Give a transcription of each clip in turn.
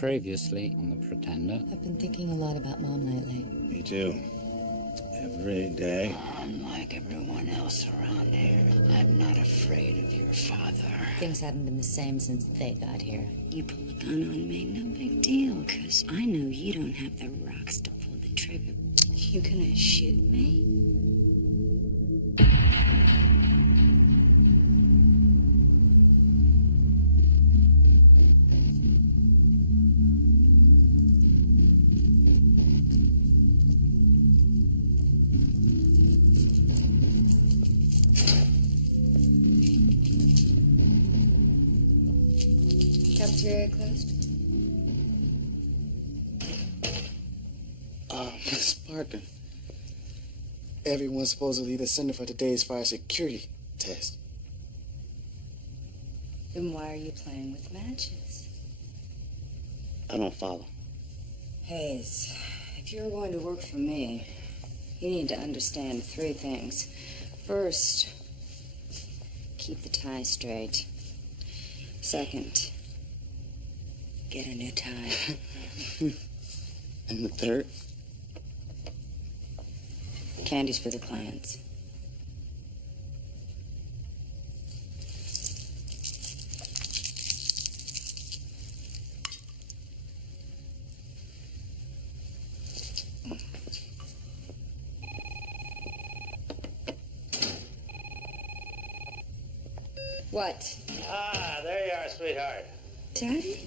Previously on The Pretender. I've been thinking a lot about Mom lately. Me too. Every day. Unlike everyone else around here, I'm not afraid of your father. Things haven't been the same since they got here. You pull a gun on me, no big deal, because I know you don't have the rocks to pull the trigger. You gonna shoot me? Cafeteria closed? Miss Parker. Everyone's supposed to leave the center for today's fire security test. Then why are you playing with matches? I don't follow. Hayes, if you're going to work for me, you need to understand 3 things. First, keep the tie straight. Second, get a new tie. And the third? Candy's for the clients. What? Ah, there you are, sweetheart. Daddy?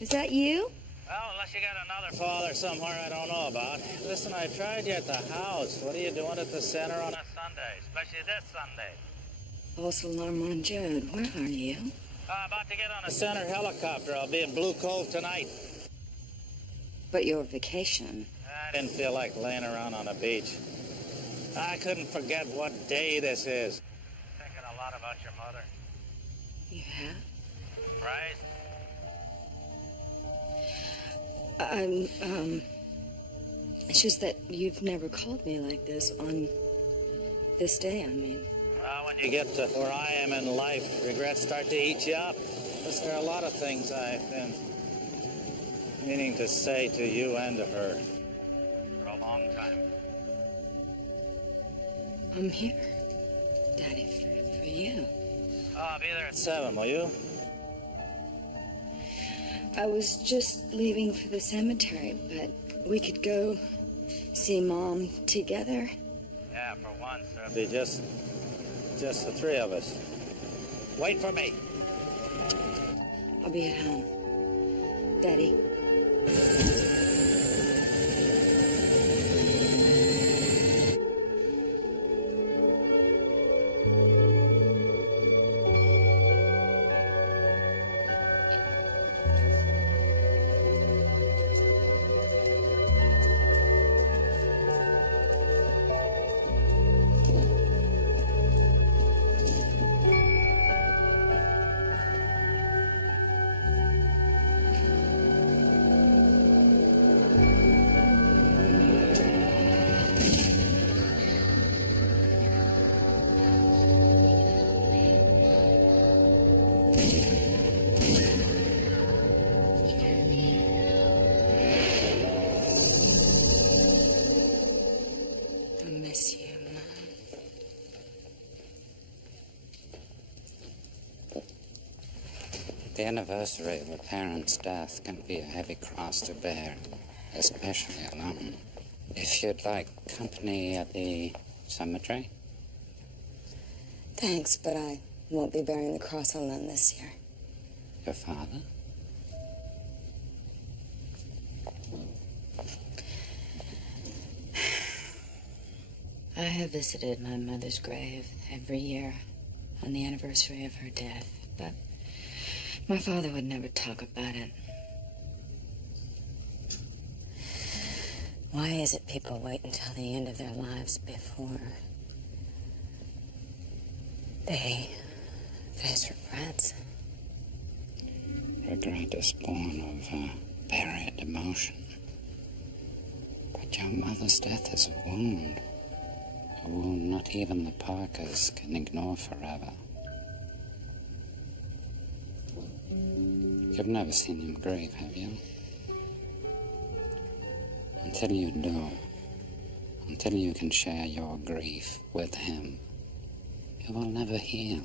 Is that you? Well, unless you got another father somewhere I don't know about. Listen, I tried you at the house. What are you doing at the center on a Sunday, especially this Sunday? False alarm on Judd. Where are you? About to get on a center helicopter. I'll be in Blue Cove tonight. But your vacation. I didn't feel like laying around on a beach. I couldn't forget what day this is. Thinking a lot about your mother. You have? Right? It's just that you've never called me like this on this day, I mean. Well, when you get to where I am in life, regrets start to eat you up. Because there are a lot of things I've been meaning to say to you and to her for a long time. I'm here, Daddy, for you. I'll be there at 7, will you? I was just leaving for the cemetery, but we could go see Mom together. Yeah, for once, there'll be just the 3 of us. Wait for me. I'll be at home. Daddy. The anniversary of a parent's death can be a heavy cross to bear, especially alone. If you'd like company at the cemetery. Thanks, but I won't be bearing the cross alone this year. Your father? I have visited my mother's grave every year on the anniversary of her death, but my father would never talk about it. Why is it people wait until the end of their lives before they face regrets? Regret is born of buried emotion. But your mother's death is a wound not even the Parkers can ignore forever. You've never seen him grieve, have you? Until you do, until you can share your grief with him, you will never heal.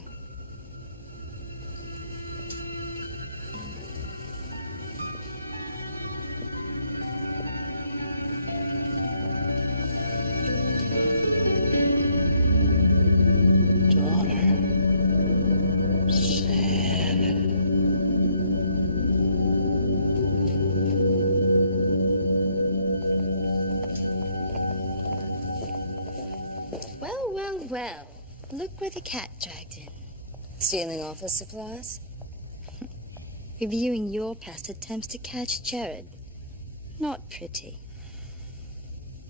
Well, look where the cat dragged in. Stealing office supplies? Reviewing your past attempts to catch Jared. Not pretty.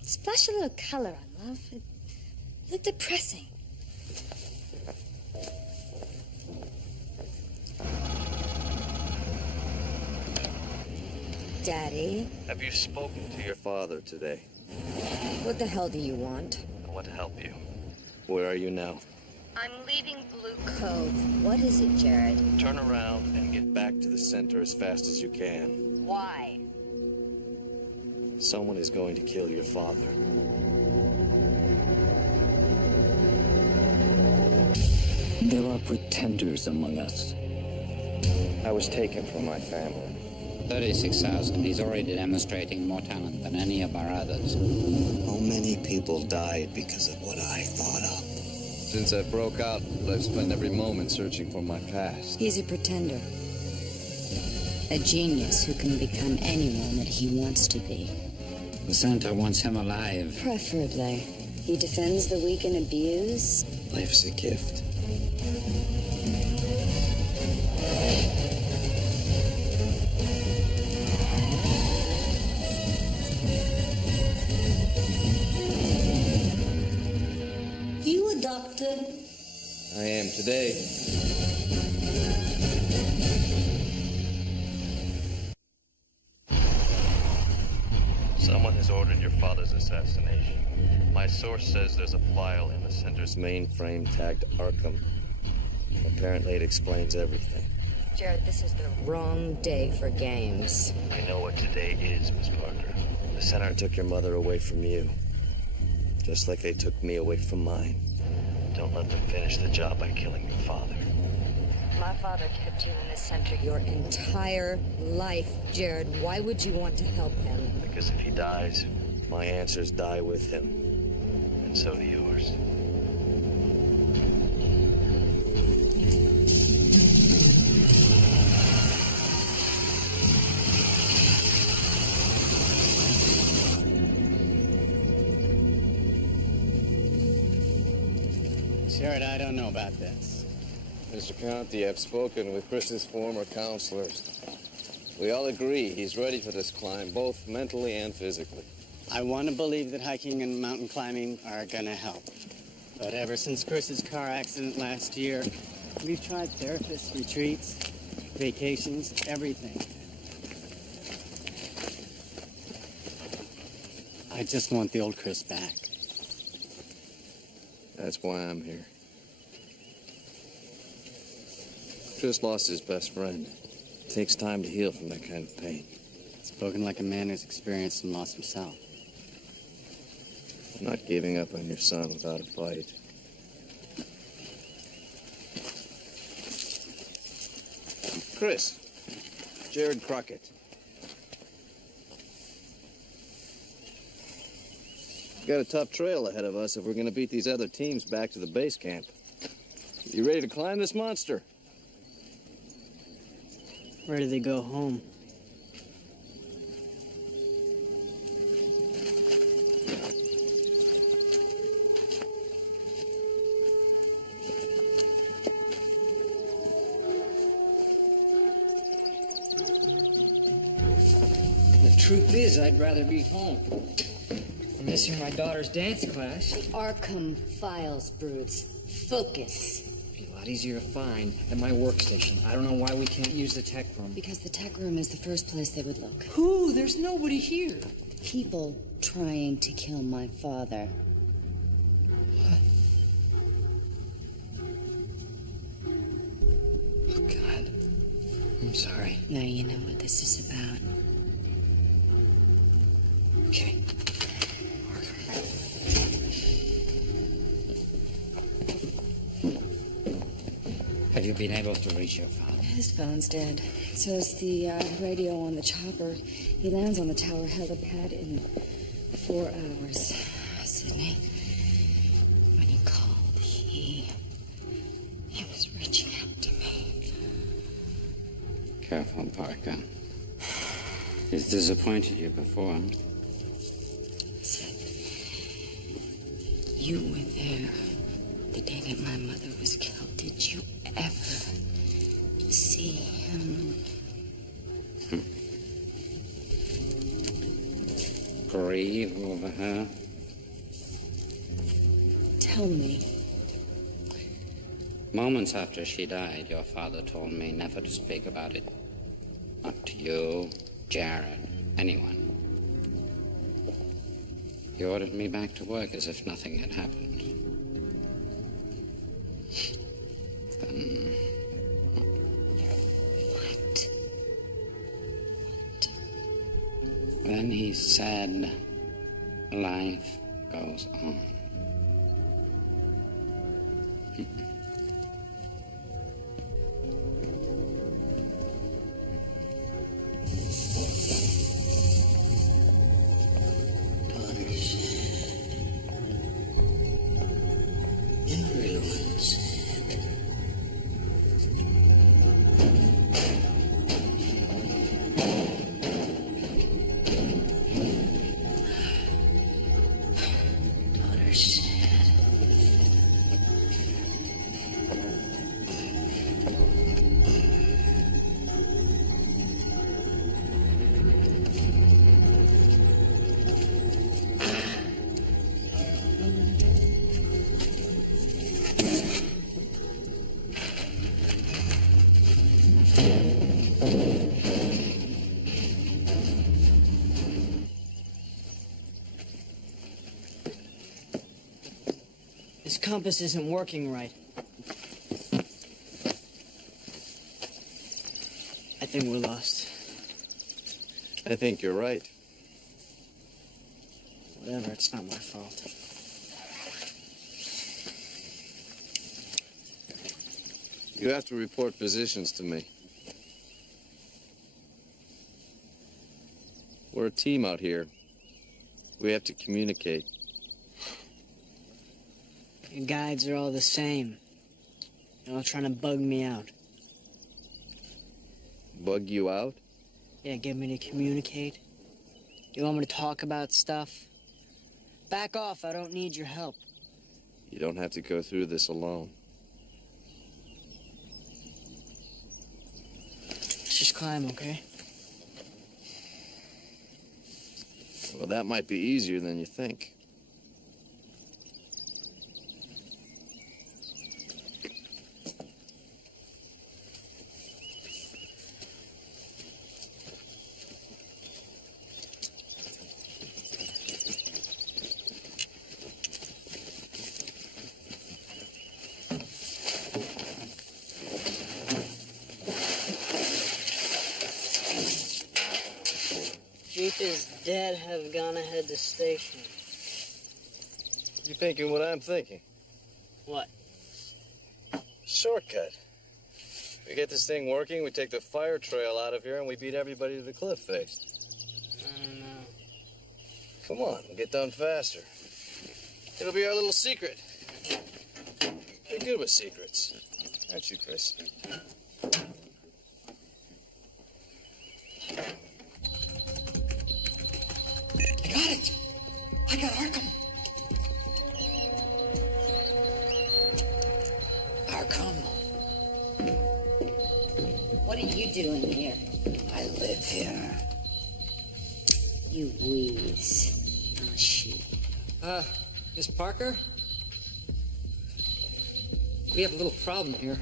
Splash a little color on, love. It looked depressing. Daddy, Have you spoken to your father today? what the hell do you want? I want to help you. Where are you now? I'm leaving Blue Cove. What is it, Jared? Turn around and get back to the center as fast as you can. Why? Someone is going to kill your father. There are pretenders among us. I was taken from my family. 36,000. He's already demonstrating more talent than any of our others. How many people died because of what I thought up? Since I broke out, I've spent every moment searching for my past. He's a pretender. A genius who can become anyone that he wants to be. The center wants him alive. Preferably. He defends the weak and abused. Life's a gift. You a doctor? I am today. Someone has ordered your father's assassination. My source says there's a file in the center's mainframe tagged Arkham. Apparently it explains everything. Jared, this is the wrong day for games. I know what today is, Miss Parker. The center took your mother away from you. Just like they took me away from mine. Don't let them finish the job by killing your father. My father kept you in the center your entire life, Jared. Why would you want to help him? Because if he dies, my answers die with him. And so do yours. Jared, I don't know about this. Mr. Conti, I've spoken with Chris's former counselors. We all agree he's ready for this climb, both mentally and physically. I want to believe that hiking and mountain climbing are gonna help. But ever since Chris's car accident last year, we've tried therapists, retreats, vacations, everything. I just want the old Chris back. That's why I'm here. Chris lost his best friend. It takes time to heal from that kind of pain. Spoken like a man who's experienced and lost himself. I'm not giving up on your son without a fight. Chris, Jared Crockett. We've got a tough trail ahead of us if we're going to beat these other teams back to the base camp. You ready to climb this monster? Where do they go home? The truth is, I'd rather be home. I'm missing my daughter's dance class. The Arkham files, Brutes. Focus. It'd be a lot easier to find than my workstation. I don't know why we can't use the tech room. Because the tech room is the first place they would look. Who? There's nobody here. People trying to kill my father. Oh, God. I'm sorry. Now you know what this is about. Okay. Have you been able to reach your father? His phone's dead. So's the radio on the chopper. He lands on the tower helipad in 4 hours. Sydney, when you called, he was reaching out to me. Careful, Parker. He's disappointed you before. You were there the day that my mother was killed. Did you ever see him? Grieve over her? Tell me. Moments after she died, your father told me never to speak about it. Not to you, Jared, anyone. He ordered me back to work as if nothing had happened. Then... What? Then he said, life goes on. This compass isn't working right. I think we're lost. I think you're right. Whatever, it's not my fault. You have to report positions to me. We're a team out here. We have to communicate. Your guides are all the same. They're all trying to bug me out. Bug you out? Yeah, get me to communicate. You want me to talk about stuff? Back off, I don't need your help. You don't have to go through this alone. Let's just climb, okay? Well, that might be easier than you think. Jeep is dead, have gone ahead to station. You thinking what I'm thinking? What? Shortcut. We get this thing working, we take the fire trail out of here, and we beat everybody to the cliff face. I don't know. Come on, we'll get done faster. It'll be our little secret. You're good with secrets, aren't you, Chris? I got it! I got Arkham! Arkham! What are you doing here? I live here. You wheeze. I'll shoot. Miss Parker? We have a little problem here.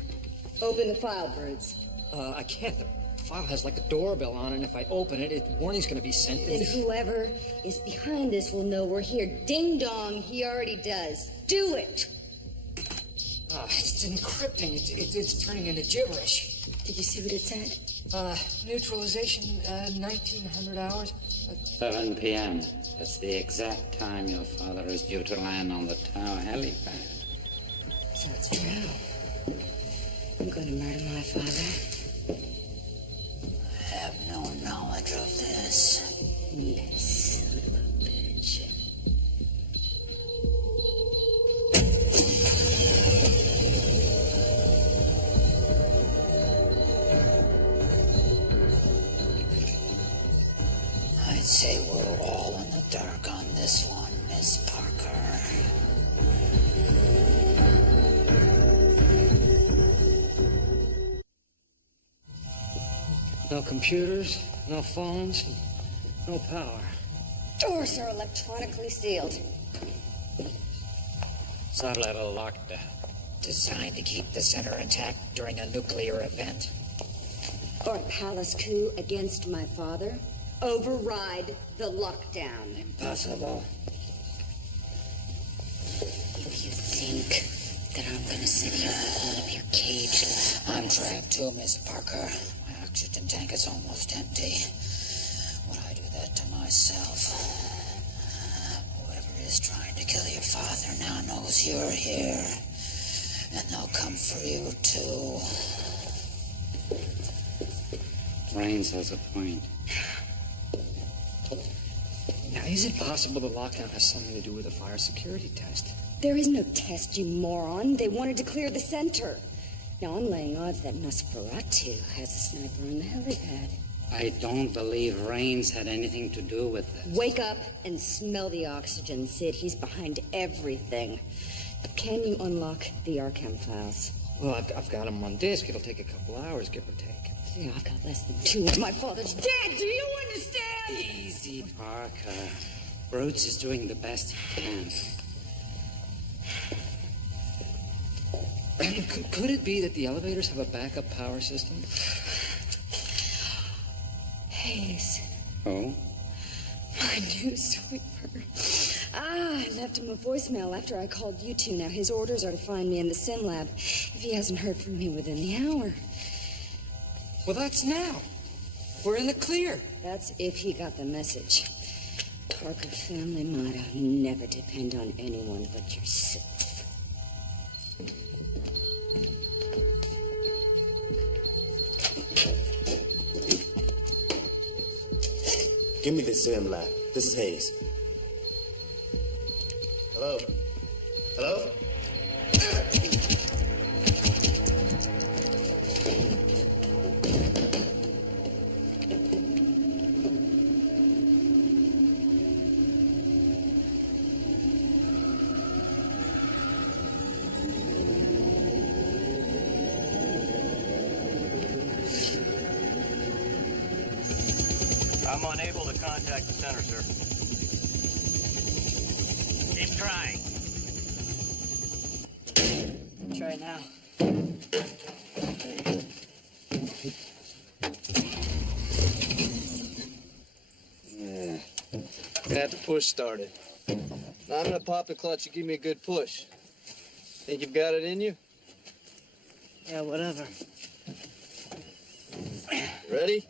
Open the file, Birds. I can't. The file has like a doorbell on it, and if I open it, warning's gonna be sent. Then whoever is behind this will know we're here. Ding dong, he already does. Do it! It's encrypting. It's turning into gibberish. Did you see what it said? Neutralization, 1900 hours. 7 p.m. That's the exact time your father is due to land on the tower helipad. So it's true. I'm going to murder my father. I have no knowledge of this. Yes, son of a bitch. I'd say we're all in the dark on this one, Miss Parker. No computers, no phones, no power. Doors are electronically sealed. Sub-level lockdown. Designed to keep the center intact during a nuclear event. Or a palace coup against my father. Override the lockdown. Impossible. If you think that I'm gonna sit here and pull up your cage, I'm trapped too, Miss Parker. My oxygen tank is almost empty. Would I do that to myself? Whoever is trying to kill your father now knows you're here. And they'll come for you, too. Raines has a point. Now, is it possible the lockdown has something to do with a fire security test? there is no test, you moron. They wanted to clear the center. Now, I'm laying odds that Nosferatu has a sniper on the helipad. I don't believe Raines had anything to do with this. Wake up and smell the oxygen, Sid. He's behind everything. Can you unlock the Arkham files? Well, I've got them on disk. It'll take a couple hours, give or take. Yeah, I've got less than 2. My father's dead. Do you understand? Easy, Parker. Brutes is doing the best he can. Could it be that the elevators have a backup power system? Hayes. Oh? My new sweeper. I left him a voicemail after I called you two. Now, his orders are to find me in the sim lab if he hasn't heard from me within the hour. Well, that's now. We're in the clear. That's if he got the message. Parker family motto, never depend on anyone but yourself. Give me this sim lab. This is Hayes. Hello? Hello? I'm unable to contact the center, sir. Keep trying. Try now. Yeah. Got the push started. Now I'm gonna pop the clutch and give me a good push. Think you've got it in you? Yeah, whatever. Ready?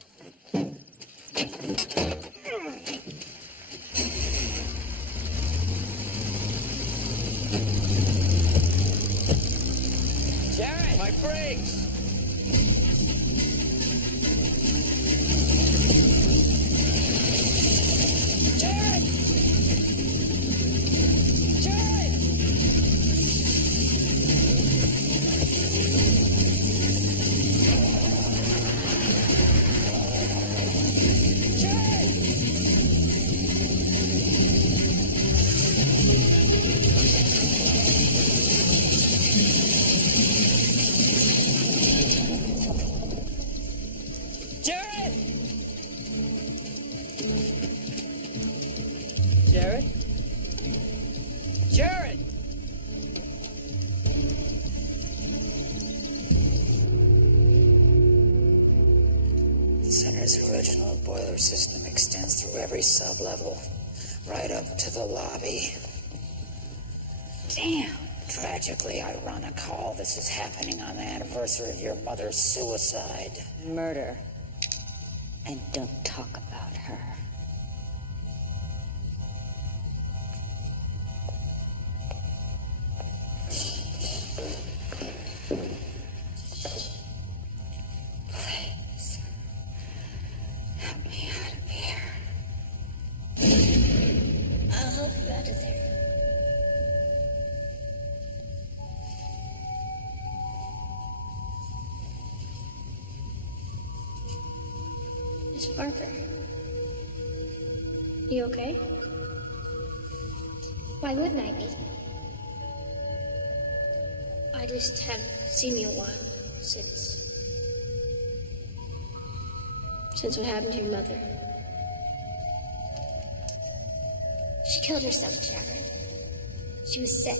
Jared! My brakes! Jared! Jared! Jared! Jared? Jared! The center's original boiler system extends through every sub-level, right up to the lobby. Damn. Tragically ironic all this is happening on the anniversary of your mother's suicide. Murder. And don't talk about her. Please. Help me out of here. I'll help you out of there. Miss Parker. You okay? Why wouldn't I be? I just haven't seen you in a while since what happened to your mother. She killed herself, Jared. She was sick.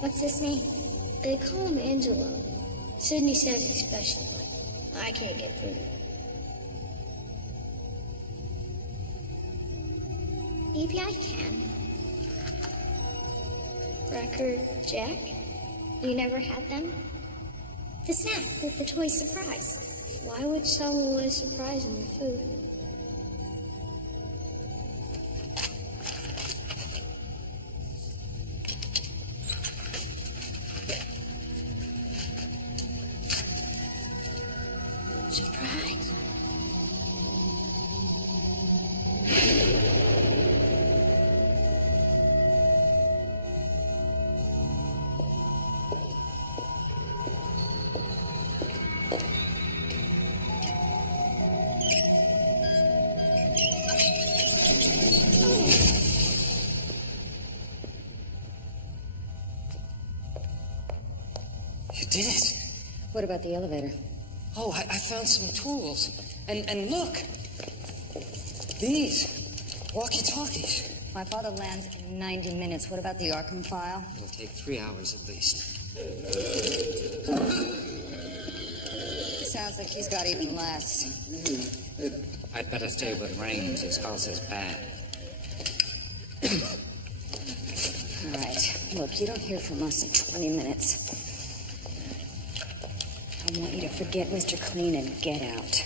What's this name? They call him Angelo. Sydney says he's special, but I can't get through. Maybe I can. Record Jack? You never had them? The snack, the toy surprise. Why would someone want a surprise in their food? Surprise. You did it. What about the elevator? Oh, I found some tools. And look. These. Walkie-talkies. My father lands in 90 minutes. What about the Arkham file? It'll take 3 hours at least. Sounds like he's got even less. I'd better stay with Rains. His pulse is bad. All right. Look, you don't hear from us in 20 minutes. I want you to forget Mr. Clean and get out.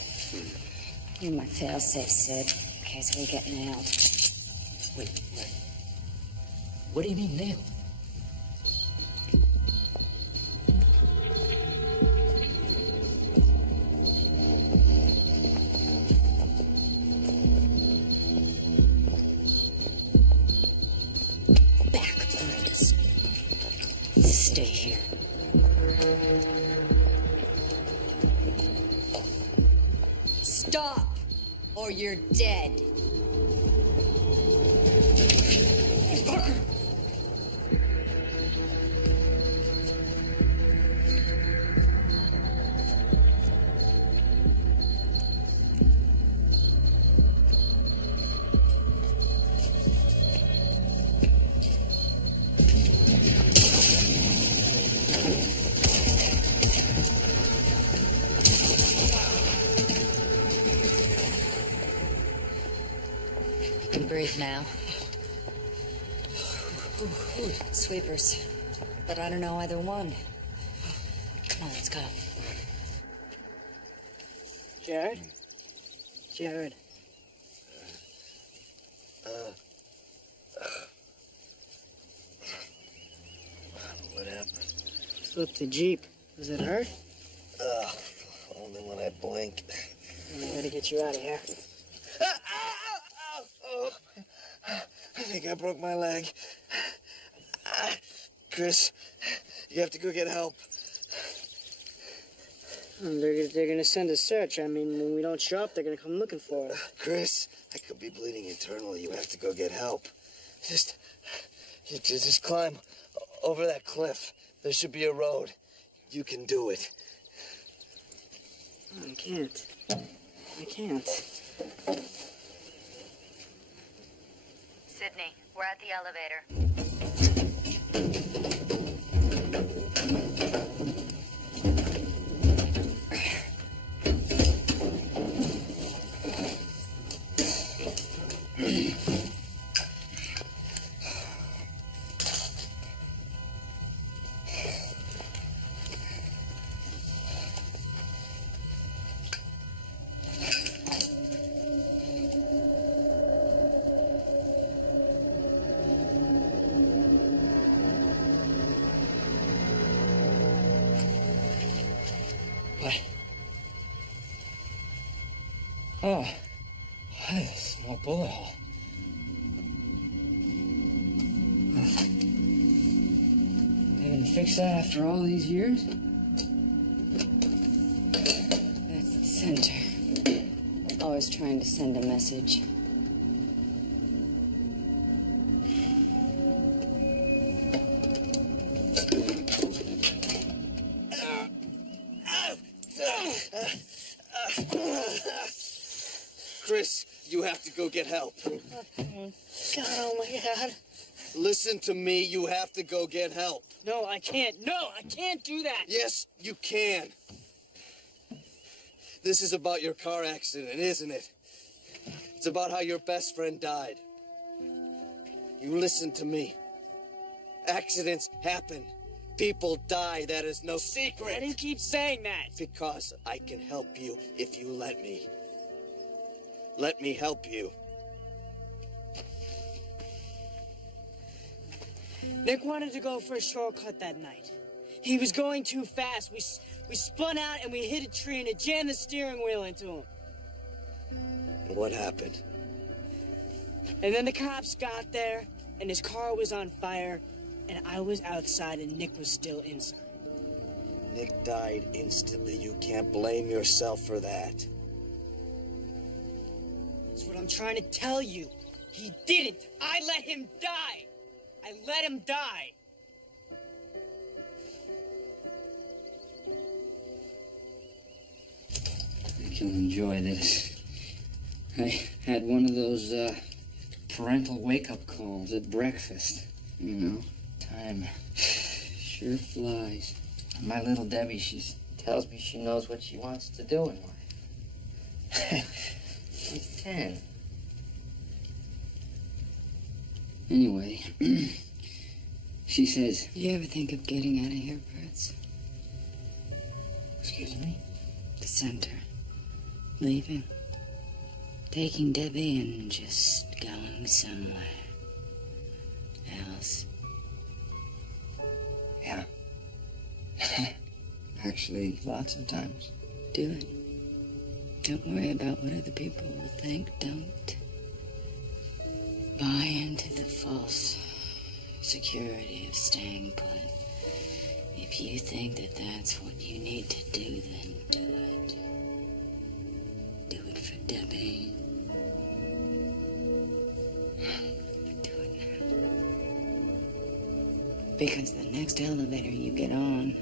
You're my fail-safe, Sid, in case we get nailed. Wait. What do you mean nailed? Backwards. Stay here. Stop, or you're dead. Parker! You can breathe now. Sweepers. But I don't know either one. Come on, let's go. Jared? Jared. What happened? Flipped the Jeep. Does it hurt? Only when I blink. I gotta get you out of here. I think I broke my leg. Chris, you have to go get help. They're gonna send a search. I mean, when we don't show up, they're gonna come looking for us. Chris, I could be bleeding internally. You have to go get help. Just climb over that cliff. There should be a road. You can do it. I can't. I can't. Sydney, we're at the elevator. What? Oh, a small bullet hole. They gonna fix that after all these years? That's the center. Always trying to send a message. Chris, you have to go get help. God, oh my God. Listen to me, you have to go get help. No, I can't. No, I can't do that. Yes, you can. This is about your car accident, isn't it? It's about how your best friend died. You listen to me. Accidents happen. People die, that is no secret. Why do you keep saying that? Because I can help you if you let me. Let me help you. Nick wanted to go for a shortcut that night. He was going too fast. We spun out and we hit a tree and it jammed the steering wheel into him. And what happened? And then the cops got there and his car was on fire and I was outside and Nick was still inside. Nick died instantly. You can't blame yourself for that. That's what I'm trying to tell you. He didn't. I let him die. I let him die. I think you'll enjoy this. I had one of those parental wake-up calls at breakfast. You know, time sure flies. My little Debbie, she tells me she knows what she wants to do in life. She's 10. Anyway, she says... You ever think of getting out of here, Brooks? Excuse me? The center. Leaving. Taking Debbie and just going somewhere else. Yeah. Actually, lots of times. Do it. Don't worry about what other people will think. Don't buy into the false security of staying put. If you think that that's what you need to do, then do it. Do it for Debbie. Do it now. Because the next elevator you get on,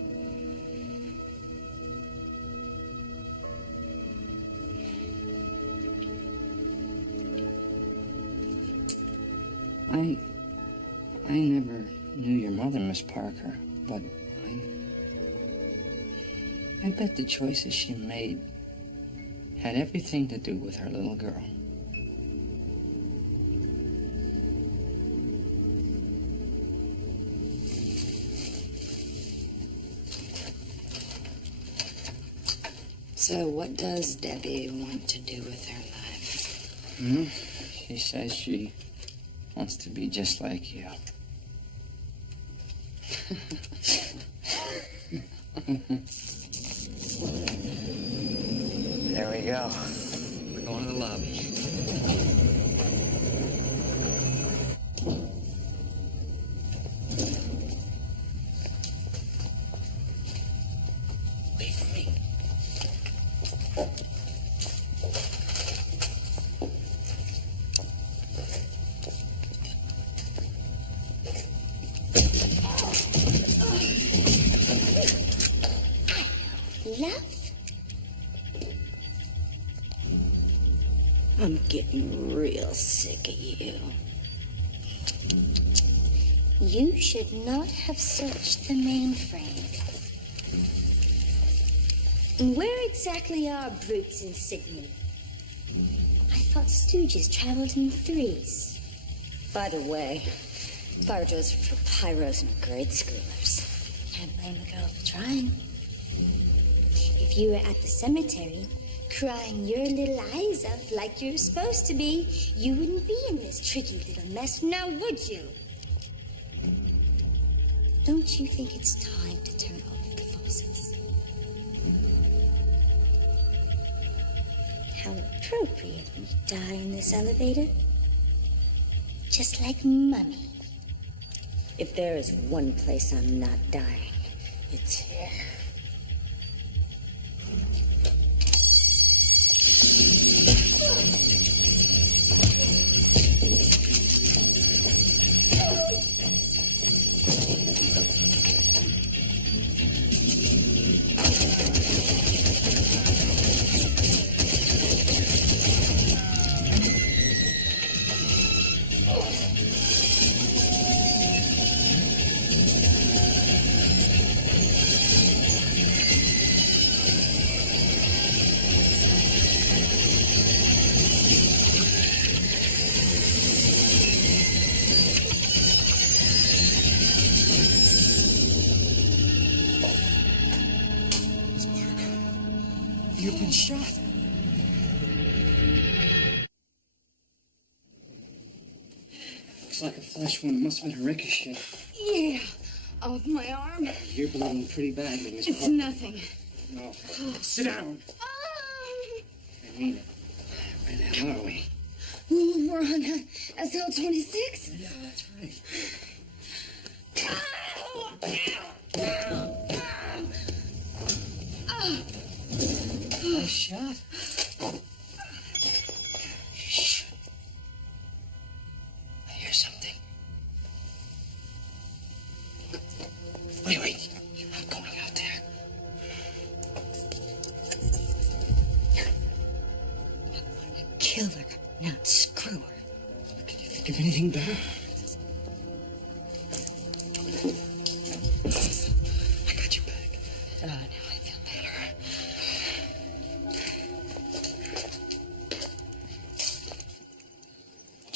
I never knew your mother, Miss Parker, but I bet the choices she made had everything to do with her little girl. So what does Debbie want to do with her life? She says she wants to be just like you. There we go. We're going to the lobby. Wait for me. Love? I'm getting real sick of you. You should not have searched the mainframe. And where exactly are brutes in Sydney? I thought stooges traveled in threes. By the way, Barjo's are for pyros and grade schoolers. Can't blame the girl for trying. If you were at the cemetery, crying your little eyes out like you're supposed to be, you wouldn't be in this tricky little mess, now would you? Don't you think it's time to turn off the faucets? How appropriate you die in this elevator. Just like Mummy. If there is one place I'm not dying, it's here. You've been shot. Looks like a flash wound. Must have been a ricochet. Yeah. Oh, my arm. You're bleeding pretty badly, Miss It's Parker. nothing. No. Sit down. I mean it. Where the hell are we? Ooh, we're on SL26. Yeah, that's right. Nice shot. Shh. I hear something. Wait. You're not going out there. I want to kill her, not screw her. Can you think of anything better? I got you back. Oh, now I feel better.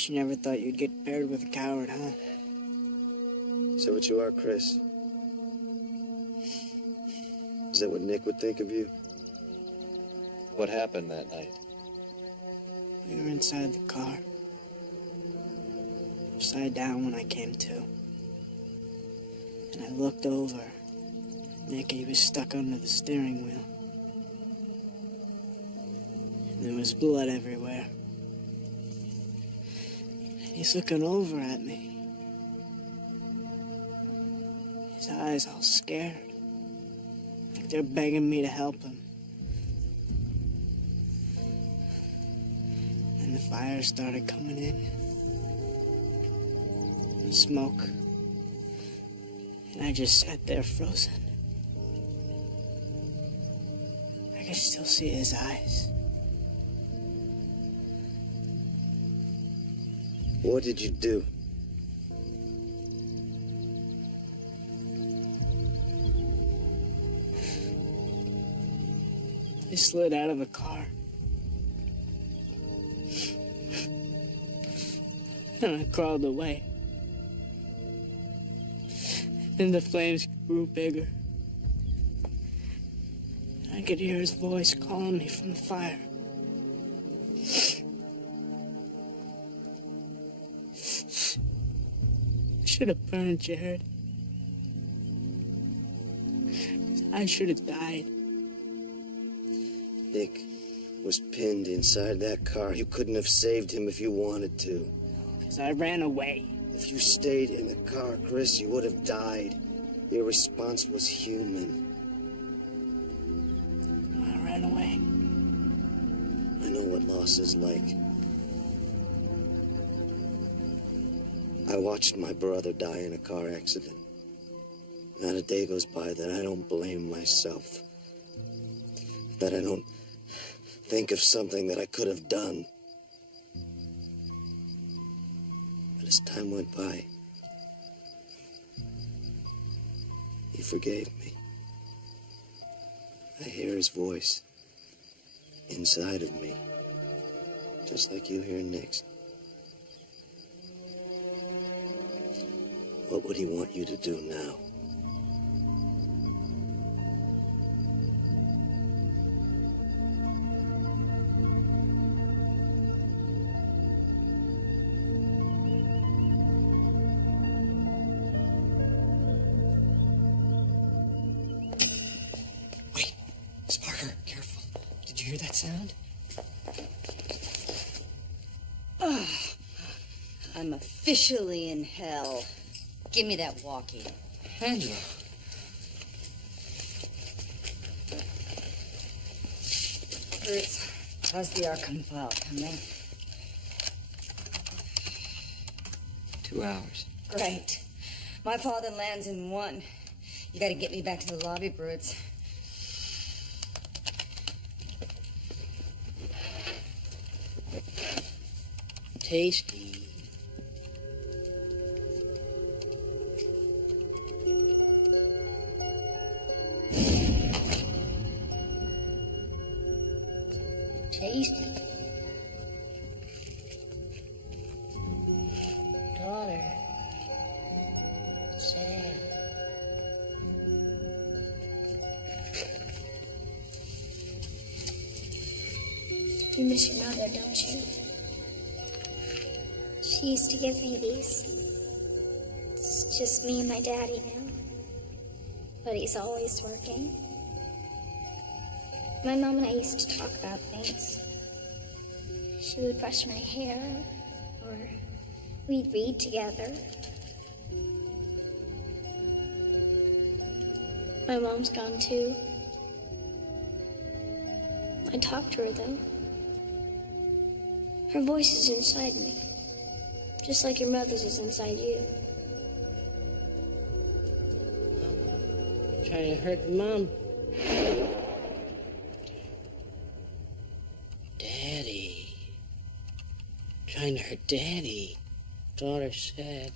You never thought you'd get paired with a coward, huh? Is that what you are, Chris? Is that what Nick would think of you? What happened that night? We were inside the car. Upside down when I came to. And I looked over. Nick, he was stuck under the steering wheel. And there was blood everywhere. And he's looking over at me. His eyes all scared. Like they're begging me to help him. And the fire started coming in. And smoke. And I just sat there frozen. I could still see his eyes. What did you do? I slid out of the car. And I crawled away. And the flames grew bigger. I could hear his voice calling me from the fire. I should have burned, Jared. I should have died. Nick was pinned inside that car. You couldn't have saved him if you wanted to. Because I ran away. If you stayed in the car, Chris, you would have died. Your response was human. I ran away. I know what loss is like. I watched my brother die in a car accident. Not a day goes by that I don't blame myself. That I don't think of something that I could have done. But as time went by, he forgave me. I hear his voice inside of me, just like you hear Nick's. What would he want you to do now? Wait, Sparker, careful. Did you hear that sound? I'm officially in hell. Give me that walkie. Angela. Bruce, how's the Arkham file coming? 2 hours. Great. My father lands in 1. You gotta get me back to the lobby, Bruce. Tasty. Tasty. Daughter. Sad. You miss your mother, don't you? She used to give me these. It's just me and my daddy now. But he's always working. My mom and I used to talk about things. She would brush my hair, or we'd read together. My mom's gone too. I talk to her though. Her voice is inside me, just like your mother's is inside you. Trying to hurt Mom. Daddy. Trying to hurt Daddy. Daughter said.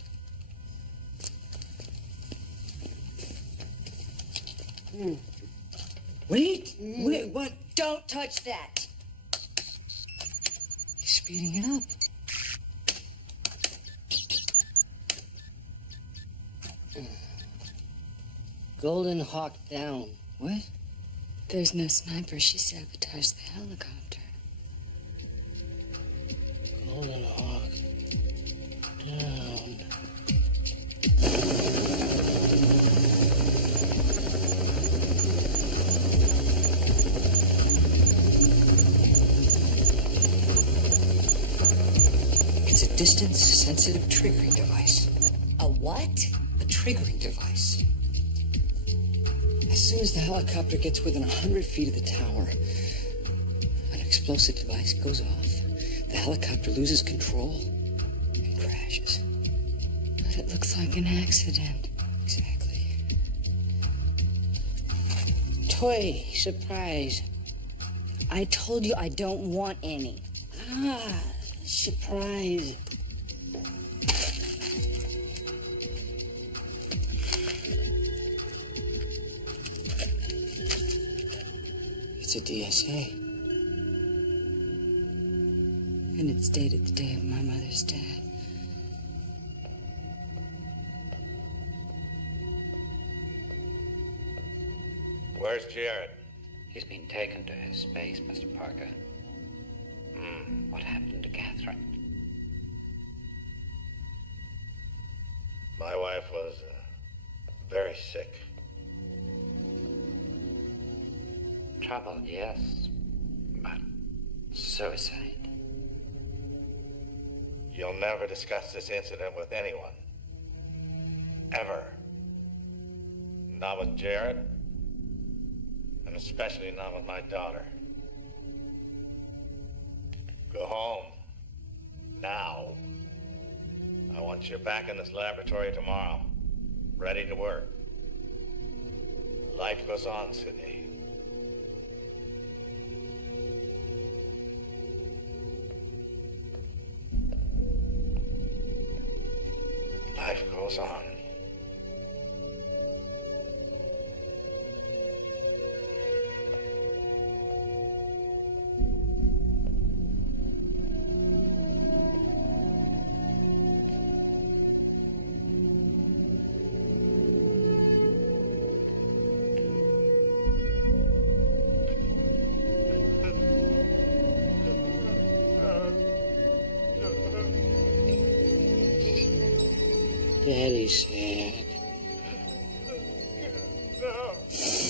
Wait! Wait, what? Don't touch that. He's speeding it up. Golden Hawk down. What? There's no sniper. She sabotaged the helicopter. Golden Hawk down. It's a distance-sensitive triggering device. A what? A triggering device. As soon as the helicopter gets within 100 feet of the tower, an explosive device goes off. The helicopter loses control and crashes. But it looks like an accident. Exactly. Toy surprise. I told you I don't want any. Ah, surprise. It's a DSA. And it's dated the day of my mother's death. Where's Jared? He's been taken to his space, Mr. Parker. What happened to Catherine? My wife was very sick. Trouble, yes, but suicide. You'll never discuss this incident with anyone. Ever. Not with Jared, and especially not with my daughter. Go home. Now. I want you back in this laboratory tomorrow. Ready to work. Life goes on, Sydney. Life goes on. Daddy's sad.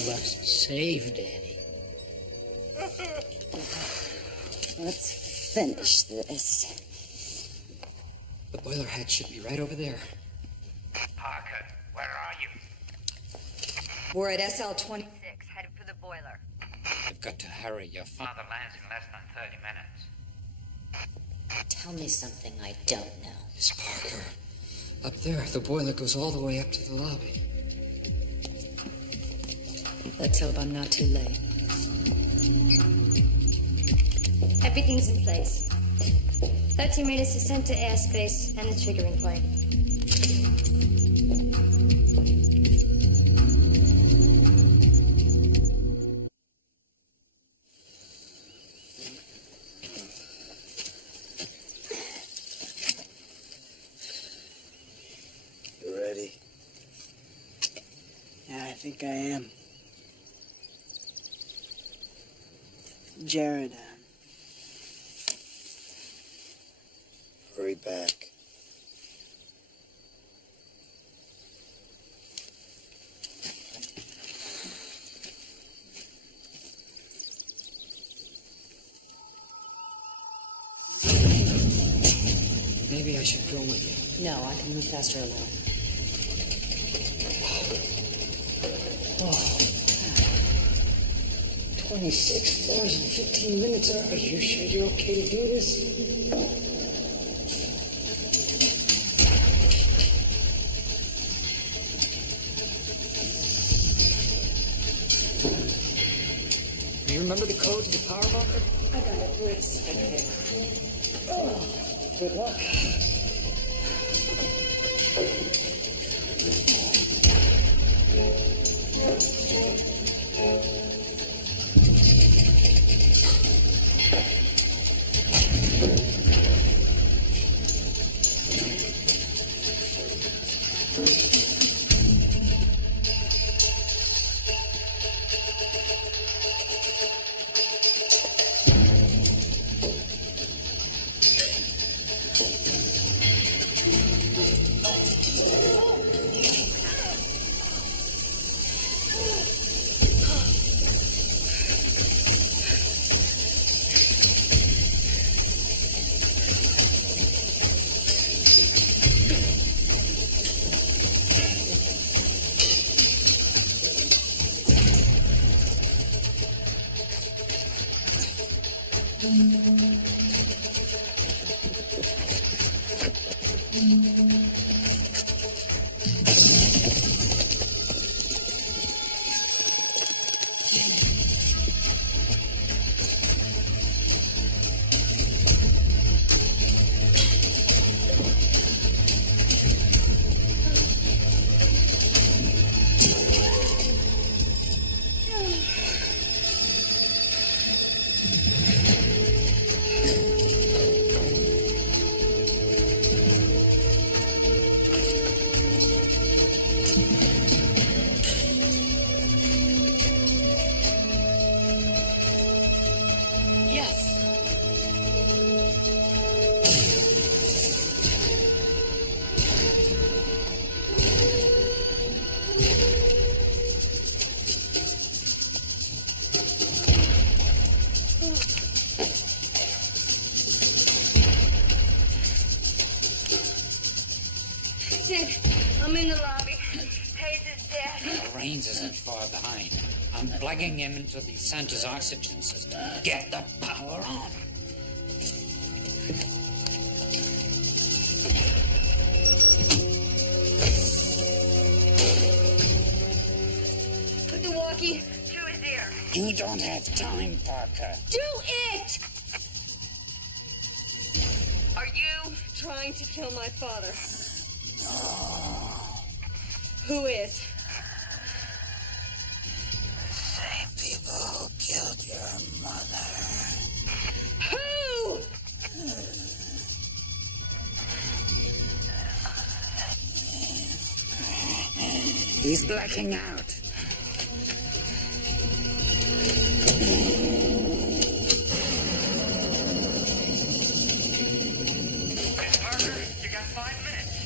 Must save Daddy. Let's finish this. The boiler hatch should be right over there. Parker, where are you? We're at SL-26, headed for the boiler. You've got to hurry. Your father lands in less than 30 minutes. Tell me something I don't know. Miss Parker. Up there, the boiler goes all the way up to the lobby. Let's hope I'm not too late. Everything's in place. 13 meters descent to airspace and the triggering point. You ready? Yeah, I think I am. Jared, Hurry back. Maybe I should go with you. No, I can move faster alone. Oh. 26 floors in 15 minutes. Are you sure you're okay to do this? You remember the code to the power bunker? I got it. We're at second. Oh, good luck. Sid, I'm in the lobby. Hayes is dead. Rains isn't far behind. I'm plugging him into the center's oxygen system. Get the power on. Put the walkie to his ear. You don't have time, Parker. Do it! Are you trying to kill my father? No. Who is? The same people who killed your mother. Who? He's blacking out. Parker, you got 5 minutes.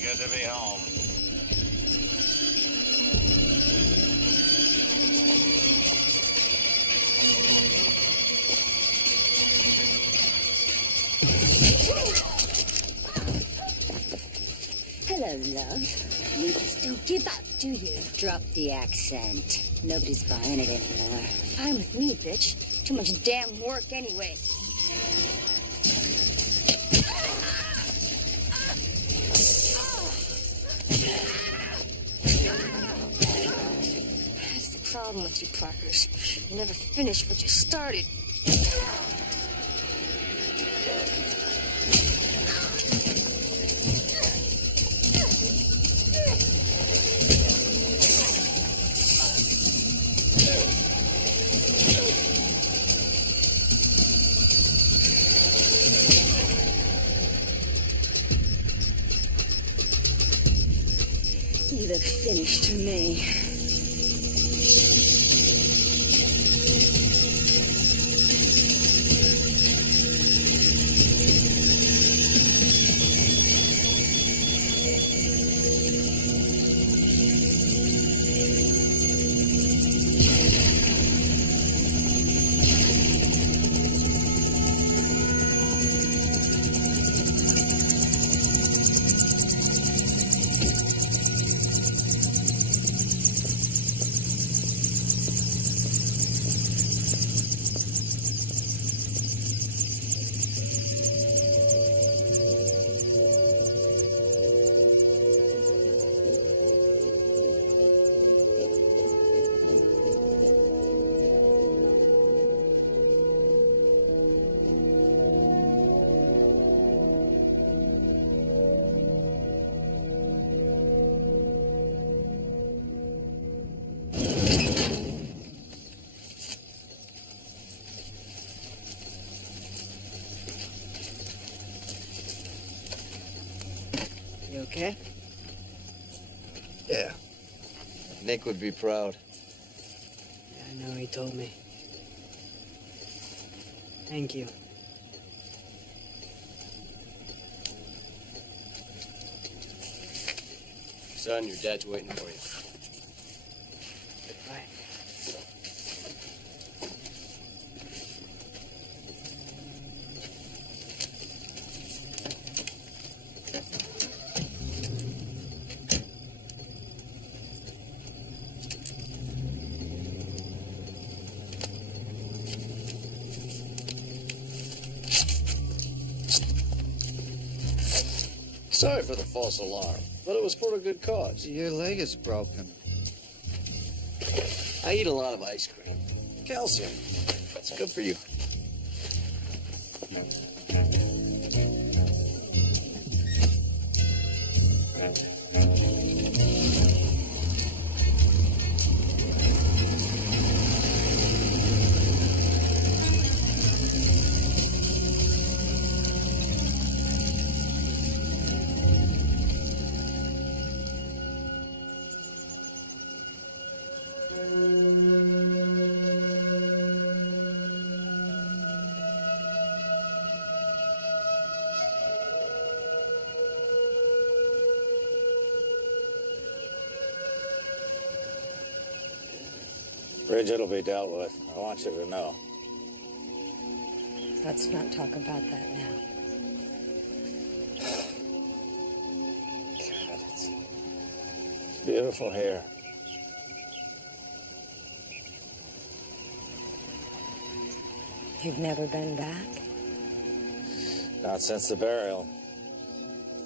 good to be home. Hello, love. You just don't give up, do you? Drop the accent. Nobody's buying it anymore. Fine with me, bitch. Too much damn work anyway. That's the problem with you Parkers. You never finish what you started. You look finished to me. You okay? Yeah. Nick would be proud. Yeah, I know, he told me. Thank you. Son, your dad's waiting for you. Bye. Sorry for the false alarm, but it was for a good cause. Your leg is broken. I eat a lot of ice cream. Calcium. That's good for you. Bridget will be dealt with. I want you to know. Let's not talk about that now. God, it's beautiful here. You've never been back? Not since the burial.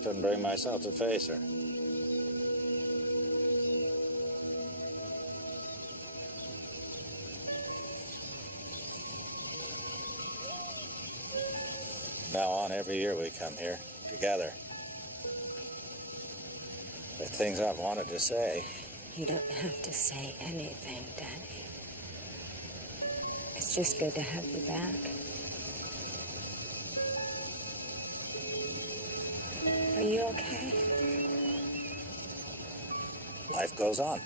Couldn't bring myself to face her. Now on, every year we come here, together. The things I've wanted to say. You don't have to say anything, Danny. It's just good to have you back. Are you okay? Life goes on.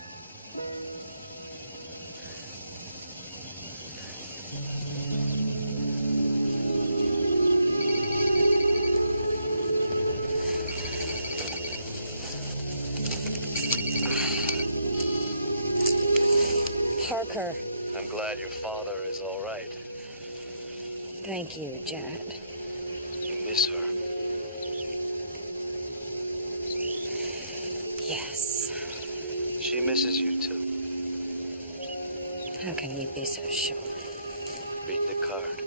Parker. I'm glad your father is all right. Thank you, Jared. You miss her. Yes. She misses you too. How can you be so sure? Read the card.